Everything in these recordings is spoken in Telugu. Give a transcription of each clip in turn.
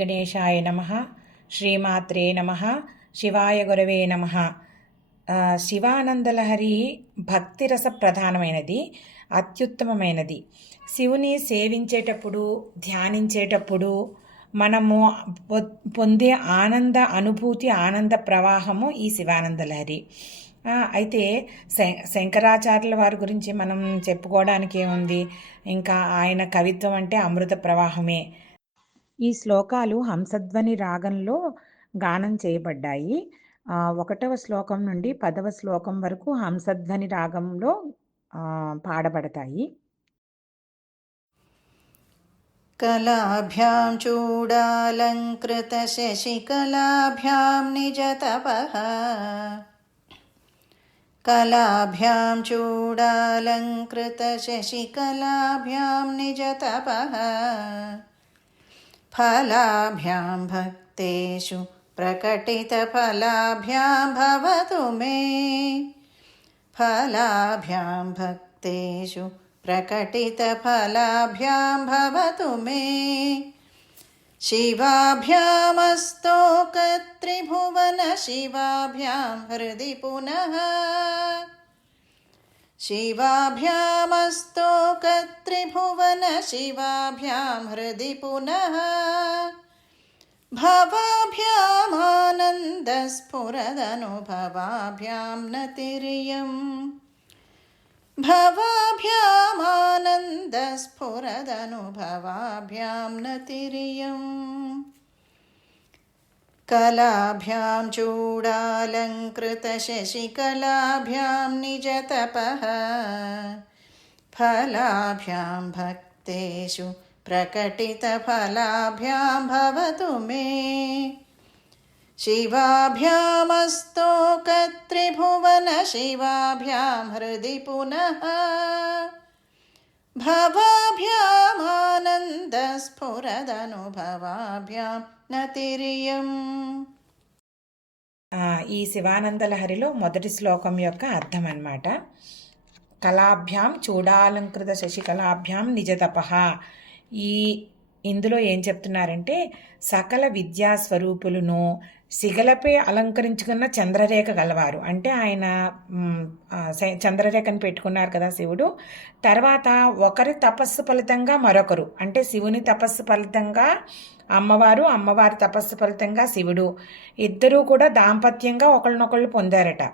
గణేశాయ నమ శ్రీమాత్రే నమ శివాయ గురవే నమ. శివానందలహరి భక్తిరస ప్రధానమైనది అత్యుత్తమమైనది. శివుని సేవించేటప్పుడు ధ్యానించేటప్పుడు మనము పొ- పొందే ఆనంద అనుభూతి ఆనంద ప్రవాహము ఈ శివానందలహరి. అయితే శంకరాచార్యుల వారి గురించి మనం చెప్పుకోవడానికి ఏముంది? ఇంకా ఆయన కవిత్వం అంటే అమృత ప్రవాహమే. ఈ శ్లోకాలు హంసధ్వని రాగంలో గానం చేయబడ్డాయి. ఒకటవ శ్లోకం నుండి పదవ శ్లోకం వరకు హంసధ్వని రాగంలో పాడబడతాయి. కళాభ్యాం చూడాలంకృత శశికళాభ్యాం నిజతపః కళాభ్యాం చూడాలంకృత శశికళాభ్యాం నిజతపః फलाभ्यां भक्तेषु प्रकटितफलाभ्यां भवतु मे। फलाभ्यां भक्तेषु प्रकटितफलाभ्यां भवतु मे। शिवाभ्यामस्तोकत्रिभुवन शिवाभ्यां हृदि पुनः। शिवाभ्यामस्तोकत्रिभुवन शिवाभ्यां हृदि पुनः। भवाभ्यामानन्दस्फुरदनुभवाभ्यां न कलाभ्यां चूडालङ्कृतशशिकलाभ्यां निजतपः। फलाभ्यां भक्तेषु प्रकटितफलाभ्यां भवतु मे। शिवाभ्यामस्तोकत्रिभुवन शिवाभ्यां हृदि पुनः। भवाभ्यामानन्दस्फुरदनुभवाभ्यां స్ఫురదనుభవాభ్యాం నతిరియం. ఈ శివానందలహరిలో మొదటి శ్లోకం యొక్క అర్థం అన్నమాట కళాభ్యాం చూడాలంకృత శశికళాభ్యాం నిజతప. ఈ ఇందులో ఏం చెప్తున్నారంటే సకల విద్యా స్వరూపులను సిగలపై అలంకరించుకున్న చంద్రరేఖ గలవారు. అంటే ఆయన చంద్రరేఖను పెట్టుకున్నారు కదా శివుడు. తర్వాత ఒకరి తపస్సు ఫలితంగా మరొకరు. అంటే శివుని తపస్సు ఫలితంగా అమ్మవారు అమ్మవారి తపస్సు ఫలితంగా శివుడు. ఇద్దరూ కూడా దాంపత్యంగా ఒకళ్ళనొకళ్ళు పొందారట.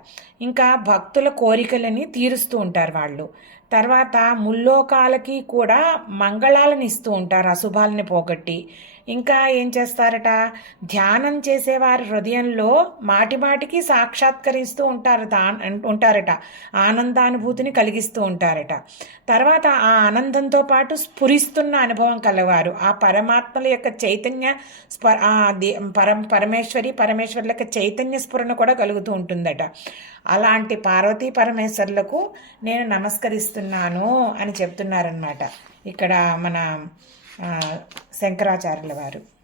ఇంకా భక్తుల కోరికలని తీరుస్తూ ఉంటారు వాళ్ళు. తర్వాత ముల్లోకాలకి కూడా మంగళాలను ఇస్తూ ఉంటారు అశుభాలని పోగొట్టి. ఇంకా ఏం చేస్తారట? ధ్యానం చేసేవారి హృదయంలో మాటిమాటికి సాక్షాత్కరిస్తూ ఉంటారు ఉంటారట. ఆనందానుభూతిని కలిగిస్తూ ఉంటారట. తర్వాత ఆ ఆనందంతో పాటు స్ఫురిస్తున్న అనుభవం కలవారు. ఆ పరమాత్మల యొక్క చైతన్య స్ప పరం పరమేశ్వరి పరమేశ్వరుల యొక్క చైతన్య స్ఫురణ కూడా కలుగుతూ ఉంటుందట. అలాంటి పార్వతీ పరమేశ్వరులకు నేను నమస్కరిస్తున్నాను అని చెప్తున్నారనమాట ఇక్కడ మన శంకరాచార్యుల వారు.